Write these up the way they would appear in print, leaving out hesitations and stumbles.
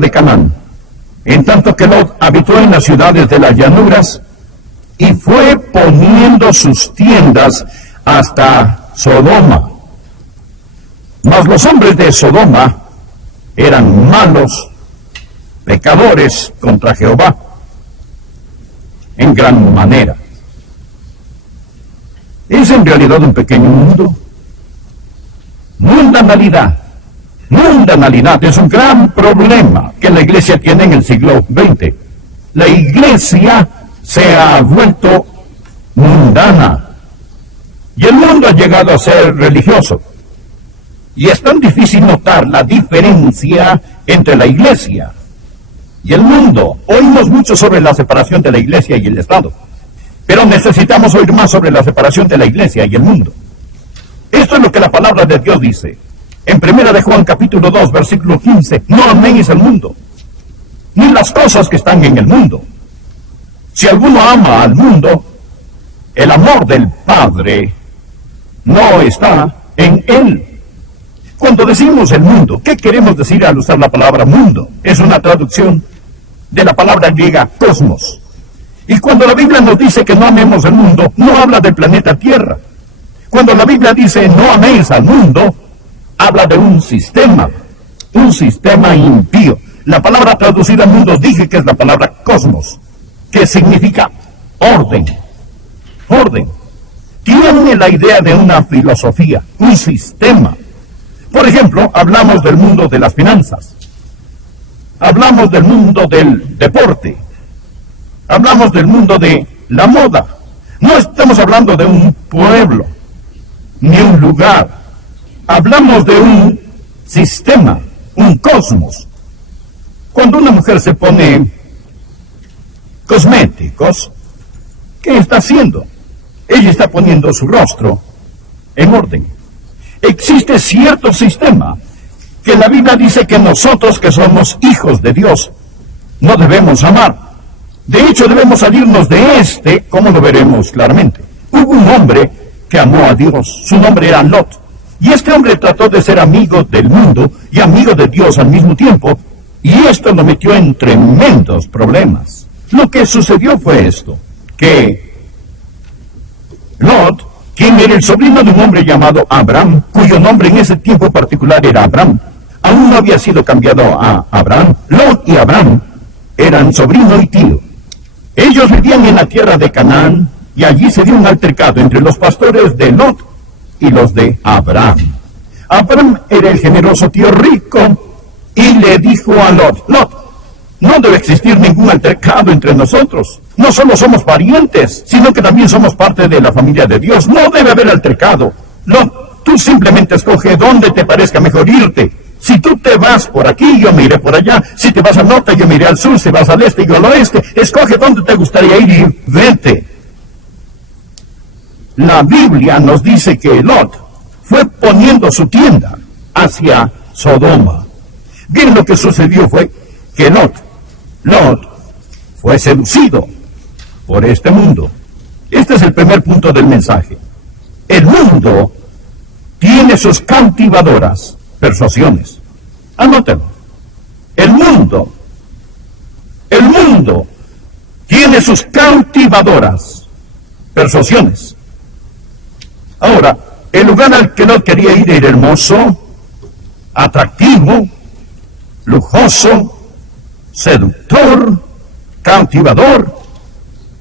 de Canaán, en tanto que Lot habitó en las ciudades de las llanuras y fue poniendo sus tiendas hasta Sodoma. Mas los hombres de Sodoma eran malos, pecadores contra Jehová, en gran manera. Es en realidad un pequeño mundo. Mundanalidad es un gran problema que la iglesia tiene en el siglo XX. La iglesia se ha vuelto mundana y el mundo ha llegado a ser religioso. Y es tan difícil notar la diferencia entre la iglesia y el mundo. Oímos mucho sobre la separación de la iglesia y el Estado, pero necesitamos oír más sobre la separación de la iglesia y el mundo. Esto es lo que la palabra de Dios dice. En 1 de Juan capítulo 2, versículo 15, no améis al mundo, ni las cosas que están en el mundo. Si alguno ama al mundo, el amor del Padre no está en él. Cuando decimos el mundo, ¿qué queremos decir al usar la palabra mundo? Es una traducción de la palabra griega cosmos. Y cuando la Biblia nos dice que no amemos al mundo, no habla del planeta Tierra. Cuando la Biblia dice no améis al mundo, habla de un sistema impío. La palabra traducida mundo dije que es la palabra cosmos, que significa orden. Orden. Tiene la idea de una filosofía, un sistema. Por ejemplo, hablamos del mundo de las finanzas, hablamos del mundo del deporte, hablamos del mundo de la moda. No estamos hablando de un pueblo, ni un lugar. Hablamos de un sistema, un cosmos. Cuando una mujer se pone cosméticos, ¿qué está haciendo? Ella está poniendo su rostro en orden. Existe cierto sistema que la Biblia dice que nosotros que somos hijos de Dios no debemos amar. De hecho, debemos salirnos de este, como lo veremos claramente. Hubo un hombre que amó a Dios. Su nombre era Lot. Y este hombre trató de ser amigo del mundo y amigo de Dios al mismo tiempo. Y esto lo metió en tremendos problemas. Lo que sucedió fue esto, que Lot, quien era el sobrino de un hombre llamado Abraham, cuyo nombre en ese tiempo particular era Abraham, aún no había sido cambiado a Abraham. Lot y Abraham eran sobrino y tío. Ellos vivían en la tierra de Canaán, y allí se dio un altercado entre los pastores de Lot y los de Abraham. Abraham era el generoso tío rico, y le dijo a Lot, Lot, no debe existir ningún altercado entre nosotros. No solo somos parientes, sino que también somos parte de la familia de Dios. No debe haber altercado. Lot, tú simplemente escoge dónde te parezca mejor irte. Si tú te vas por aquí, yo me iré por allá. Si te vas al norte, yo me iré al sur. Si vas al este, yo al oeste. Escoge dónde te gustaría ir y vete. La Biblia nos dice que Lot fue poniendo su tienda hacia Sodoma. Bien, lo que sucedió fue que Lot fue seducido por este mundo. Este es el primer punto del mensaje. El mundo tiene sus cautivadoras persuasiones. Anótelo. El mundo tiene sus cautivadoras persuasiones. Ahora, el lugar al que Lot quería ir era hermoso, atractivo, lujoso, seductor, cautivador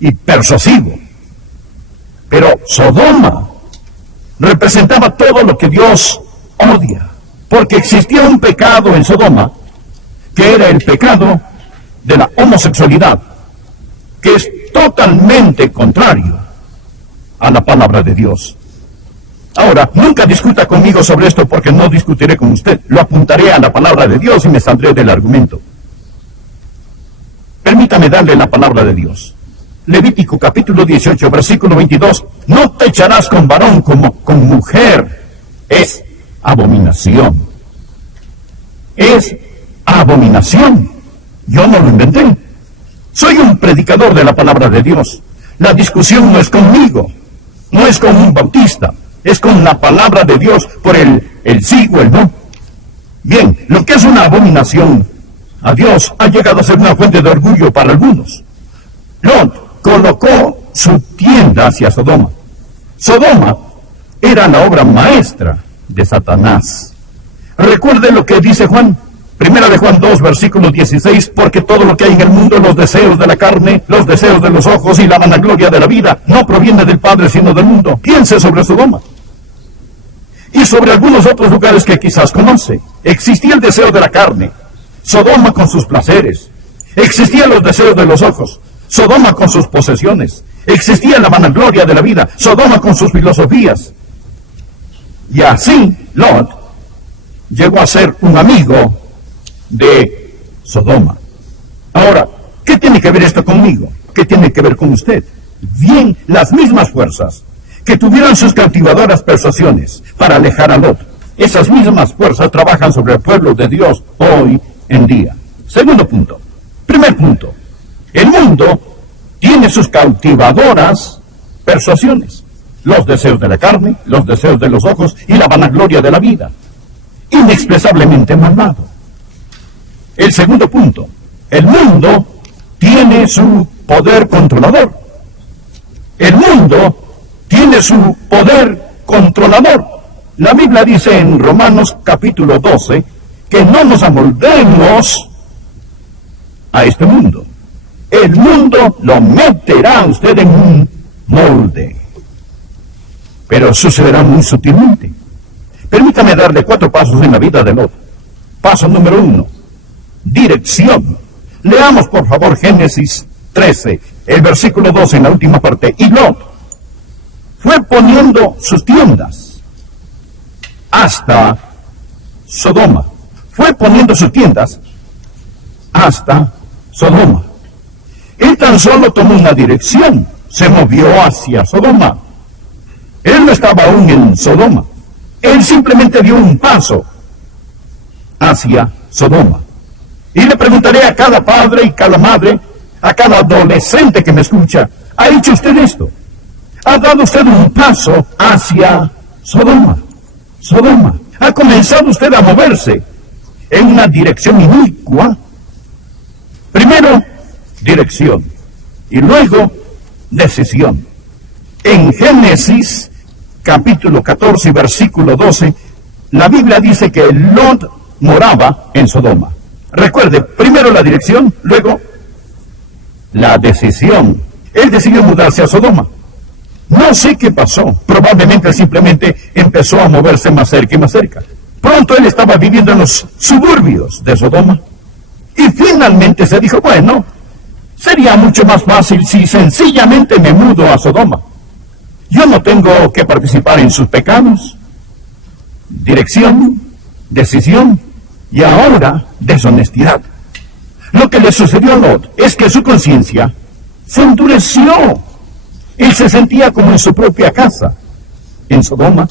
y persuasivo. Pero Sodoma representaba todo lo que Dios odia, porque existía un pecado en Sodoma, que era el pecado de la homosexualidad, que es totalmente contrario a la palabra de Dios. Ahora, nunca discuta conmigo sobre esto, porque no discutiré con usted. Lo apuntaré a la palabra de Dios y me saldré del argumento. Permítame darle la palabra de Dios. Levítico capítulo 18, versículo 22. No te echarás con varón como con mujer. Es abominación. Es abominación. Yo no lo inventé. Soy un predicador de la palabra de Dios. La discusión no es conmigo, no es con un bautista, es con la palabra de Dios por el sí o el no. Bien, lo que es una abominación a Dios ha llegado a ser una fuente de orgullo para algunos. Lot colocó su tienda hacia Sodoma. Sodoma era la obra maestra de Satanás. Recuerde lo que dice Juan. Primera de Juan 2, versículo 16, porque todo lo que hay en el mundo, los deseos de la carne, los deseos de los ojos y la vanagloria de la vida, no proviene del Padre, sino del mundo. Piense sobre Sodoma. Y sobre algunos otros lugares que quizás conoce. Existía el deseo de la carne, Sodoma con sus placeres. Existían los deseos de los ojos, Sodoma con sus posesiones. Existía la vanagloria de la vida, Sodoma con sus filosofías. Y así, Lot llegó a ser un amigo de Sodoma. Ahora, ¿qué tiene que ver esto conmigo? ¿Qué tiene que ver con usted? Bien, las mismas fuerzas que tuvieron sus cautivadoras persuasiones para alejar a Lot, esas mismas fuerzas trabajan sobre el pueblo de Dios hoy en día. Segundo punto. Primer punto. El mundo tiene sus cautivadoras persuasiones. Los deseos de la carne, los deseos de los ojos y la vanagloria de la vida. Inexpresablemente malvado. El segundo punto. El mundo tiene su poder controlador. El mundo tiene su poder controlador. La Biblia dice en Romanos capítulo 12 que no nos amoldemos a este mundo. El mundo lo meterá a usted en un molde. Pero sucederá muy sutilmente. Permítame darle 4 pasos en la vida de Lot. Paso número 1. Dirección. Leamos por favor Génesis 13, el versículo 12 en la última parte. Y Lot fue poniendo sus tiendas hasta Sodoma. Fue poniendo sus tiendas hasta Sodoma. Él tan solo tomó una dirección, se movió hacia Sodoma. Él no estaba aún en Sodoma. Él simplemente dio un paso hacia Sodoma. Y le preguntaré a cada padre y cada madre, a cada adolescente que me escucha, ¿ha hecho usted esto? ¿Ha dado usted un paso hacia Sodoma? Sodoma. ¿Ha comenzado usted a moverse en una dirección inicua? Primero, dirección. Y luego, decisión. En Génesis, capítulo 14, versículo 12, la Biblia dice que Lot moraba en Sodoma. Recuerde, primero la dirección, luego la decisión. Él decidió mudarse a Sodoma. No sé qué pasó. Probablemente simplemente empezó a moverse más cerca y más cerca. Pronto él estaba viviendo en los suburbios de Sodoma. Y finalmente se dijo, bueno, sería mucho más fácil si sencillamente me mudo a Sodoma. Yo no tengo que participar en sus pecados. Dirección, decisión y ahora deshonestidad. Lo que le sucedió a Lot es que su conciencia se endureció. Él se sentía como en su propia casa, en Sodoma.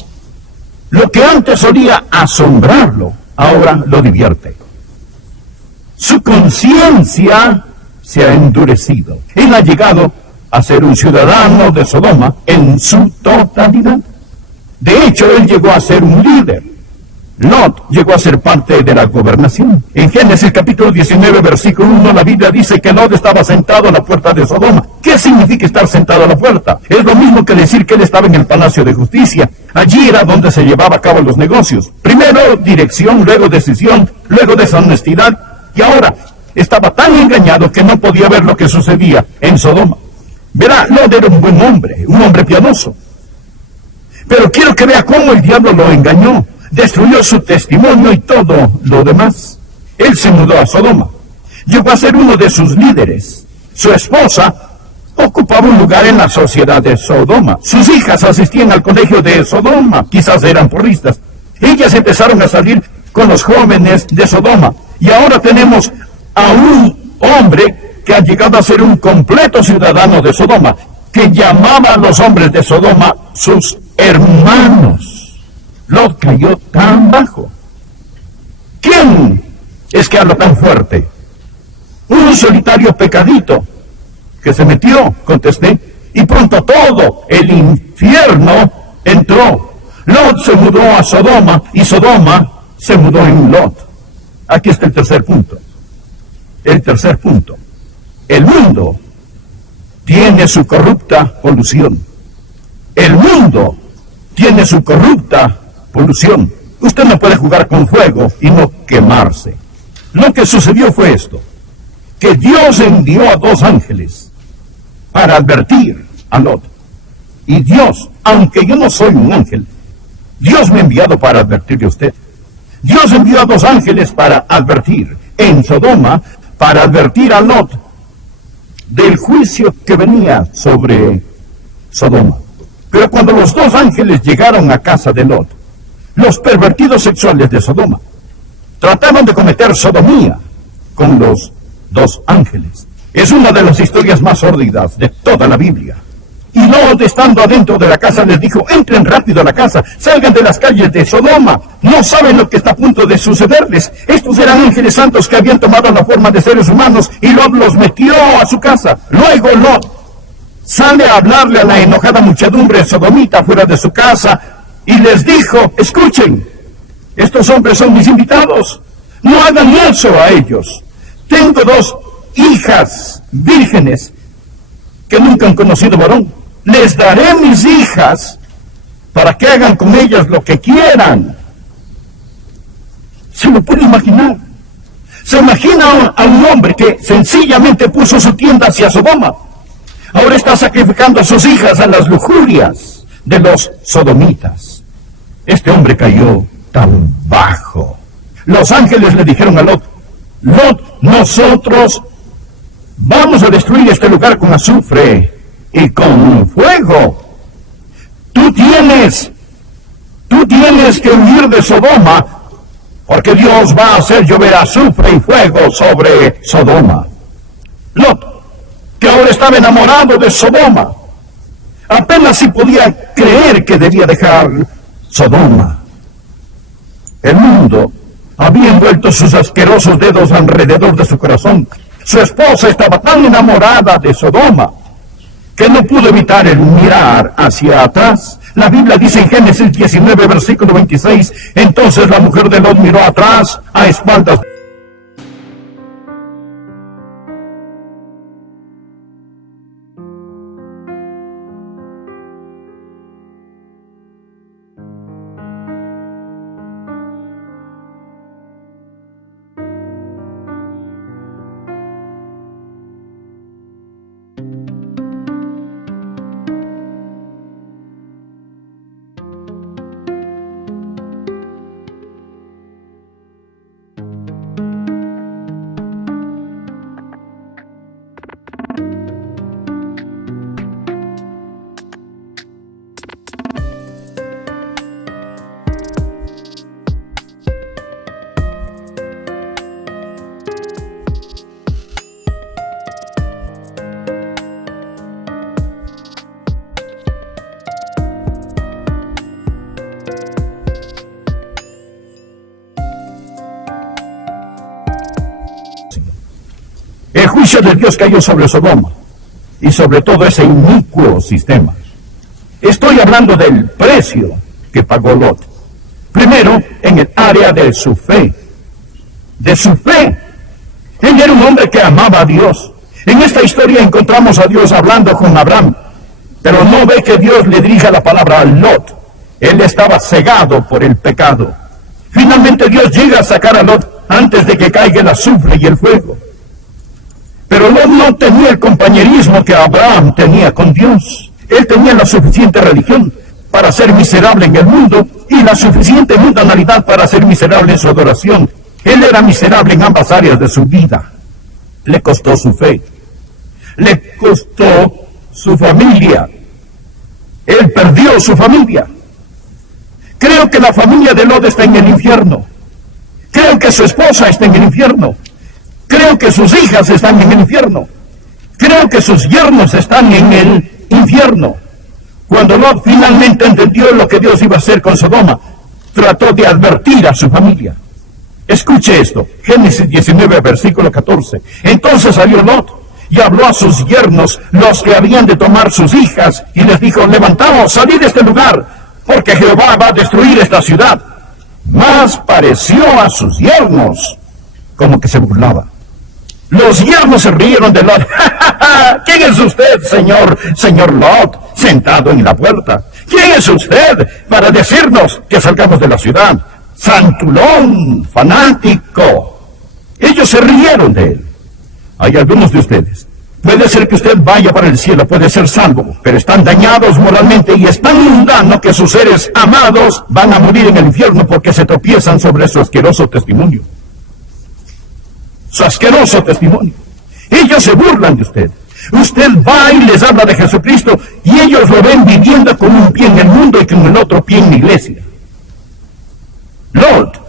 Lo que antes solía asombrarlo, ahora lo divierte. Su conciencia se ha endurecido. Él ha llegado a ser un ciudadano de Sodoma en su totalidad. De hecho, él llegó a ser un líder. Lot llegó a ser parte de la gobernación. En Génesis capítulo 19, versículo 1, la Biblia dice que Lot estaba sentado a la puerta de Sodoma. ¿Qué significa estar sentado a la puerta? Es lo mismo que decir que él estaba en el palacio de justicia. Allí era donde se llevaba a cabo los negocios. Primero dirección, luego decisión, luego deshonestidad. Y ahora estaba tan engañado que no podía ver lo que sucedía en Sodoma. Verá, Lot era un buen hombre, un hombre piadoso. Pero quiero que vea cómo el diablo lo engañó. Destruyó su testimonio y todo lo demás. Él se mudó a Sodoma. Llegó a ser uno de sus líderes. Su esposa ocupaba un lugar en la sociedad de Sodoma. Sus hijas asistían al colegio de Sodoma. Quizás eran porristas. Ellas empezaron a salir con los jóvenes de Sodoma. Y ahora tenemos a un hombre que ha llegado a ser un completo ciudadano de Sodoma, que llamaba a los hombres de Sodoma sus hermanos. Lot cayó tan bajo. ¿Quién es que habla tan fuerte? Un solitario pecadito que se metió, contesté, y pronto todo el infierno entró. Lot se mudó a Sodoma y Sodoma se mudó en Lot. Aquí está el tercer punto. El tercer punto. El mundo tiene su corrupta polución. El mundo tiene su corrupta polución. Usted no puede jugar con fuego y no quemarse. Lo que sucedió fue esto, que Dios envió a 2 ángeles para advertir a Lot. Y Dios, aunque yo no soy un ángel, Dios me ha enviado para advertirle a usted. Dios envió a 2 ángeles para advertir en Sodoma, para advertir a Lot del juicio que venía sobre Sodoma. Pero cuando los 2 ángeles llegaron a casa de Lot, los pervertidos sexuales de Sodoma trataron de cometer sodomía con los 2 ángeles. Es una de las historias más sórdidas de toda la Biblia. Y Lot, estando adentro de la casa, les dijo: entren rápido a la casa, salgan de las calles de Sodoma, no saben lo que está a punto de sucederles. Estos eran ángeles santos que habían tomado la forma de seres humanos, y Lot los metió a su casa. Luego Lot sale a hablarle a la enojada muchedumbre sodomita fuera de su casa, y les dijo: escuchen, estos hombres son mis invitados, no hagan eso a ellos. Tengo 2 hijas vírgenes que nunca han conocido varón. Les daré mis hijas para que hagan con ellas lo que quieran. ¿Se lo puede imaginar? ¿Se imagina a un hombre que sencillamente puso su tienda hacia Sodoma? Ahora está sacrificando a sus hijas a las lujurias de los sodomitas. Este hombre cayó tan bajo. Los ángeles le dijeron a Lot: Lot, nosotros vamos a destruir este lugar con azufre y con fuego. Tú tienes que huir de Sodoma, porque Dios va a hacer llover azufre y fuego sobre Sodoma. Lot, que ahora estaba enamorado de Sodoma, apenas si podía creer que debía dejar Sodoma. El mundo había envuelto sus asquerosos dedos alrededor de su corazón. Su esposa estaba tan enamorada de Sodoma que no pudo evitar el mirar hacia atrás. La Biblia dice en Génesis 19, versículo 26, entonces la mujer de Lot miró atrás a espaldas. El juicio de Dios cayó sobre Sodoma y sobre todo ese inicuo sistema. Estoy hablando del precio que pagó Lot. Primero, en el área de su fe. De su fe. Él era un hombre que amaba a Dios. En esta historia encontramos a Dios hablando con Abraham, pero no ve que Dios le dirija la palabra a Lot. Él estaba cegado por el pecado. Finalmente Dios llega a sacar a Lot antes de que caiga el azufre y el fuego. Pero Lot no tenía el compañerismo que Abraham tenía con Dios. Él tenía la suficiente religión para ser miserable en el mundo y la suficiente mundanalidad para ser miserable en su adoración. Él era miserable en ambas áreas de su vida. Le costó su fe. Le costó su familia. Él perdió su familia. Creo que la familia de Lot está en el infierno. Creo que su esposa está en el infierno. Creo que sus hijas están en el infierno. Creo que sus yernos están en el infierno. Cuando Lot finalmente entendió lo que Dios iba a hacer con Sodoma, trató de advertir a su familia. Escuche esto, Génesis 19, versículo 14. Entonces salió Lot y habló a sus yernos, los que habían de tomar sus hijas, y les dijo: levantaos, salid de este lugar, porque Jehová va a destruir esta ciudad. Mas pareció a sus yernos como que se burlaba. Los yernos se rieron de Lot. ¿Quién es usted, señor Lot, sentado en la puerta? ¿Quién es usted para decirnos que salgamos de la ciudad? Santulón, fanático. Ellos se rieron de él. Hay algunos de ustedes. Puede ser que usted vaya para el cielo, puede ser salvo, pero están dañados moralmente y es tan mundano que sus seres amados van a morir en el infierno porque se tropiezan sobre su asqueroso testimonio. Su asqueroso testimonio. Ellos se burlan de usted. Usted va y les habla de Jesucristo y ellos lo ven viviendo con un pie en el mundo y con el otro pie en la iglesia. Lot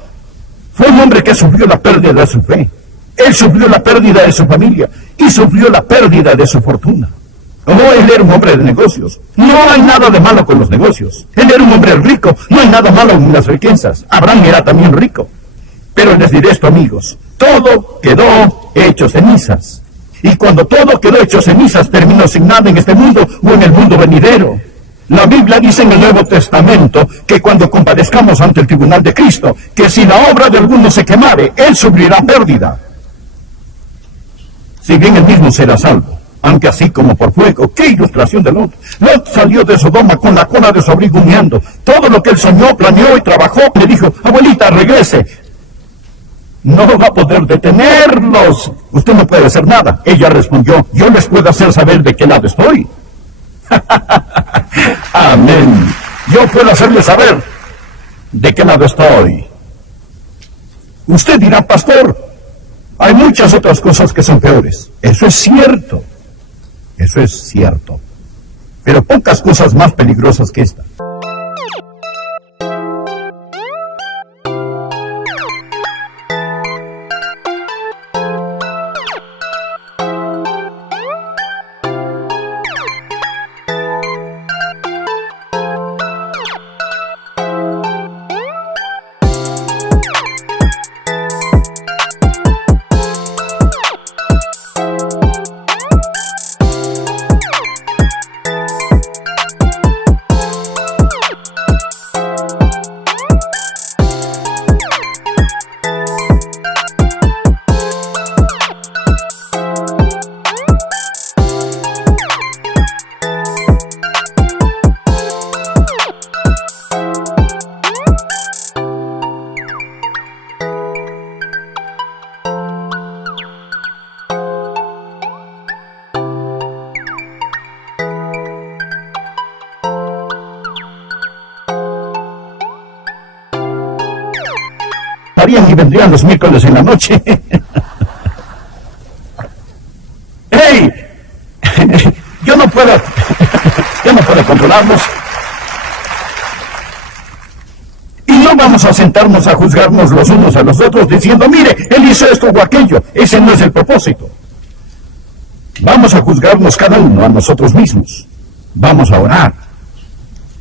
fue un hombre que sufrió la pérdida de su fe. Él sufrió la pérdida de su familia y sufrió la pérdida de su fortuna. Él era un hombre de negocios. No hay nada de malo con los negocios. Él era un hombre rico. No hay nada malo en las riquezas. Abraham era también rico. Pero les diré esto, amigos. Todo quedó hecho cenizas. Y cuando todo quedó hecho cenizas, terminó sin nada en este mundo o en el mundo venidero. La Biblia dice en el Nuevo Testamento que cuando comparezcamos ante el tribunal de Cristo, que si la obra de alguno se quemare, él sufrirá pérdida. Si bien él mismo será salvo, aunque así como por fuego. ¡Qué ilustración de Lot! Lot salió de Sodoma con la cola de su abrigo humeando. Todo lo que él soñó, planeó y trabajó, le dijo: abuelita, regrese. No va a poder detenerlos. Usted no puede hacer nada. Ella respondió: yo les puedo hacer saber de qué lado estoy. Amén. Yo puedo hacerles saber de qué lado estoy. Usted dirá: pastor, hay muchas otras cosas que son peores. Eso es cierto. Eso es cierto. Pero pocas cosas más peligrosas que esta. Y vendrían los miércoles en la noche. ¡Hey! Yo no puedo controlarlos. Y no vamos a sentarnos a juzgarnos los unos a los otros diciendo: mire, él hizo esto o aquello. Ese no es el propósito. Vamos a juzgarnos cada uno a nosotros mismos. Vamos a orar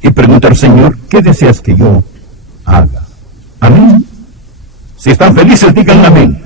y preguntar: Señor, ¿qué deseas que yo haga? Amén. Si están felices, digan amén.